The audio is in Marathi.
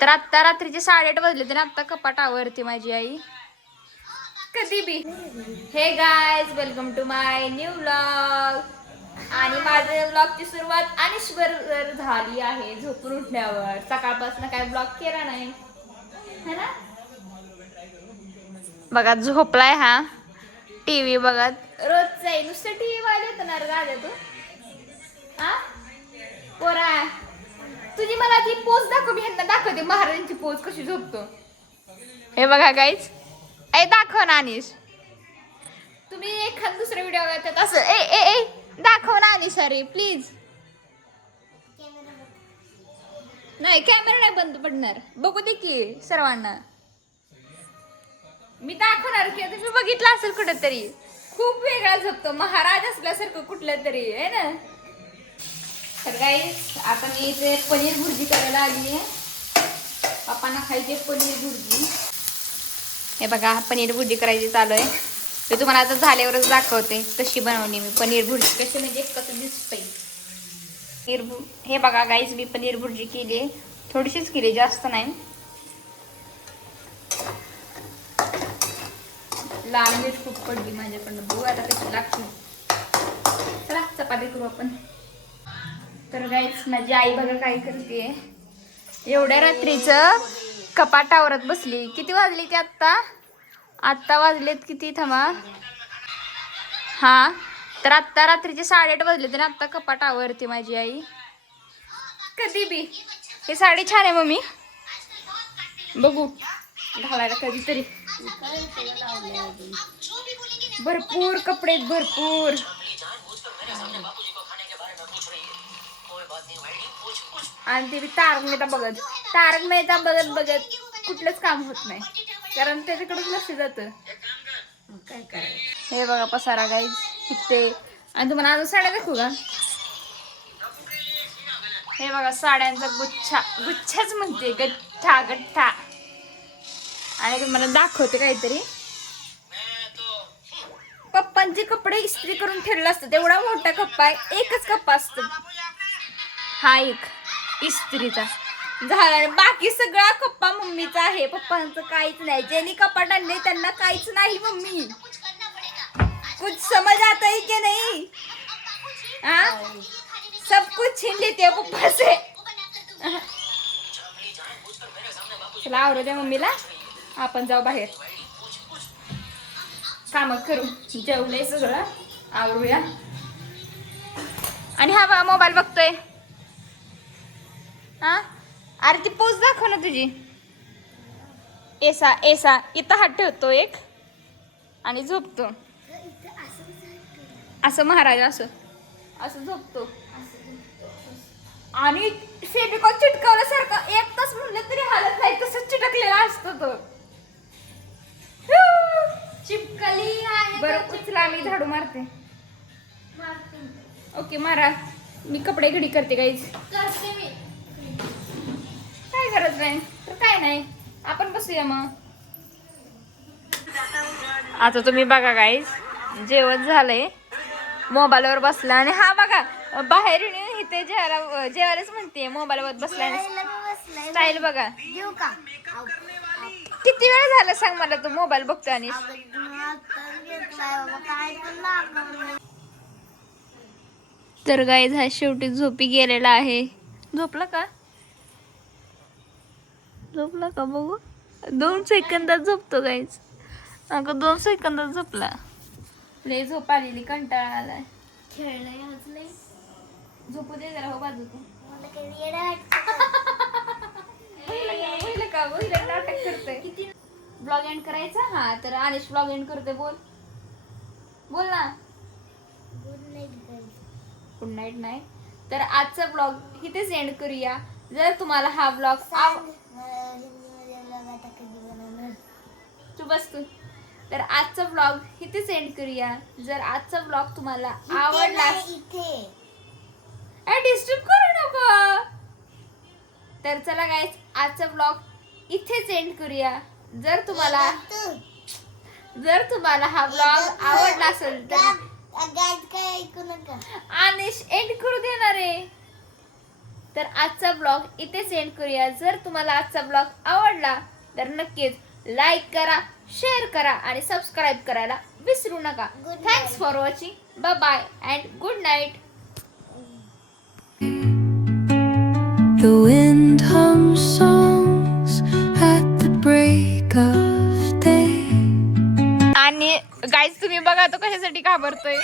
तर आत्ता रात्रीचे 8:30 वाजले तर आत्ता कपाट आवरते माझी आई कधी बी. Hey guys, welcome to my new vlog. आणि माझ्या व्लॉगची सुरुवात अनिशवर झाली आहे झोपून उठल्यावर. सकाळपासून काय ब्लॉग केला नाही है ना. बघा झोपलाय हा टीव्ही बघत. रोजच आहे नुसतं टीव्ही वाले होतं ना राजा तू. हा पोरा, तुझी मला ती पोज दाखव. मी ह्यांना दाखवते महाराजांची पोज कशी झोपतो. हे बघा गाईज, ए दाखव ना अनिश. तुम्ही एखाद दुसरा व्हिडिओ बघतात असं ए ए ए दाखव ना अनिश. अरे प्लीज. नाही कॅमेरा नाही बंद पडणार. बघू दे की सर्वांना. मी दाखवणार की तुम्ही बघितलं असेल कुठेतरी. खूप वेगळा झोपतो महाराज असल्यासारखं कुठलं तरी आहे ना. तर गाईस, आता मी इथे पनीर भुर्जी करायला आली आहे. पप्पांना खायची पनीर भुर्जी. हे बघा पनीर भुर्जी करायची चालू आहे. मी तुम्हाला आता झाल्यावरच दाखवते कशी बनवली मी पनीर भुर्जी. कशी म्हणजे कसं दिसतंय. हे बघा गाईस, मी पनीर भुर्जी केली आहे. थोडीशीच केली, जास्त नाही. लाल मिरच खूप पडली माझ्याकडनं. बघू आता कशी लागते. चला चपाती करू आपण. तर गाईस, माझी आई बघा काय करते. एवढ्या रात्रीचं कपाट आवरत बसली. किती वाजली ती आत्ता वाजलेत किती थांबा. हा, तर आत्ता रात्रीचे 8:30 वाजले तर आत्ता कपाट आवरते माझी आई कधी बी. हे साडी छान आहे मम्मी, बघू घालायला कधीतरी. भरपूर कपडे, भरपूर. आणि ते तारक मेहता बघत बघत कुठलंच काम होत नाही, कारण त्याच्याकडेच लक्ष जातं. काय करायचं. हे बघा पसारा गाईज इथे. आणि तुम्हाला अजून साड्या दाखवू का. हे बघा साड्यांचा गुच्छाच म्हणते, गठ्ठा गठ्ठा. आणि तुम्हाला दाखवते काहीतरी. पप्पांचे कपडे इस्त्री करून ठेवलेला असतं. तेवढा मोठा कप्पा आहे, एकच कप्पा असतो हा एक इस्त्रीचा. झाला. बाकी सगळा कप्पा मम्मीचा आहे. पप्पांचं काहीच नाही. ज्यांनी कपाट आणले त्यांना काहीच नाही. मम्मी कुछ समझ आता है की नहीं. हाँ, सब कुछ छीन लेते हो पप्पा से. चला आवरू द्या मम्मीला, आपण जाऊ बाहेर काम करू. जेवलंय सगळं, आवरूया. आणि हा बा मोबाईल बघतोय. हा, अरे ती पोच दाखव ना तुझी. एसा इथं हात ठेवतो एक आणि झोपतो. असं महाराज असं झोपतो. आणि फेबिकॉल चिटकवल्यासारखं 1 तास म्हणलं तरी हालत नाही, तसंच चिटकलेला असतो तो. चिपकली आहे. बरं उचला, मी झाडू मारते. ओके मारा. मी कपडे घडी करते गाईज. मी काय गरज नाही तर काय नाही, आपण बसूया मग. आता तुम्ही बघा गाईज, जेवण झालंय, मोबाईलवर बसला. आणि हा बघा बाहेर इथे जेवायलाच म्हणते, मोबाईलवर बसला. स्टाईल बघा. किती वेळ झाला सांग मला तू मोबाईल बघतो. आणि तर गाईज हा शेवटी झोपी गेलेला आहे. झोपला का बघू. 2 सेकंदात झोपतो गाईज. अगं 2 सेकंदात झोपला. लय झोप आलेली, कंटाळा आलाय. खेळलंय झोपू दे जरा. हो बाजू नाटक करतोय. किती ब्लॉग एंड करायचा. हा, तर अनिश ब्लॉग एंड करते. बोल ना. गुड नाईट नाही तर आजचा ब्लॉग इथेच एंड करूया. जर तुम्हाला हा ब्लॉग तर आजचा ब्लॉग इथेच एंड करूया. जर आजचा ब्लॉग तुम्हाला आवडला, डिस्टर्ब करू नको. तर चला गाईस, आजचा ब्लॉग इथेच एंड करूया. जर तुम्हाला हा ब्लॉग आवडला असेल तर आणि एंड करू देणार आहे. तर आजचा ब्लॉग इथे सेंड करूया. जर तुम्हाला आजचा ब्लॉग आवडला तर नक्कीच लाईक करा, शेअर करा आणि सबस्क्राईब करायला विसरू नका. Thanks for watching. Bye bye and good night. The wind hums songs at the break of day. आणि गाईज तुम्ही बघा तो कशासाठी घाबरतोय.